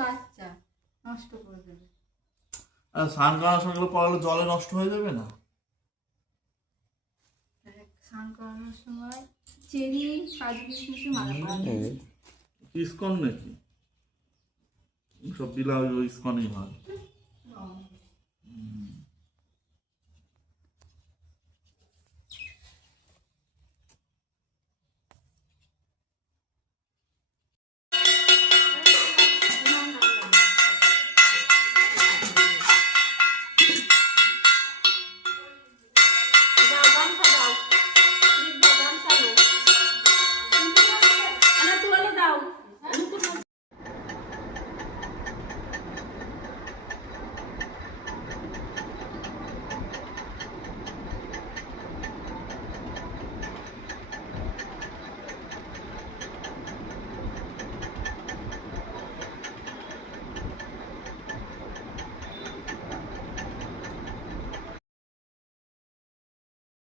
বাচ্চা নষ্ট করে দেবে। আর স্নান করানোর সময় পড়ালে জলে নষ্ট হয়ে যাবে না? স্নান করানোর সময় চেরি কাজু কিশমিশে মালা পরাবে। ইসকন নাকি সব বিলা ইসকনই হয়।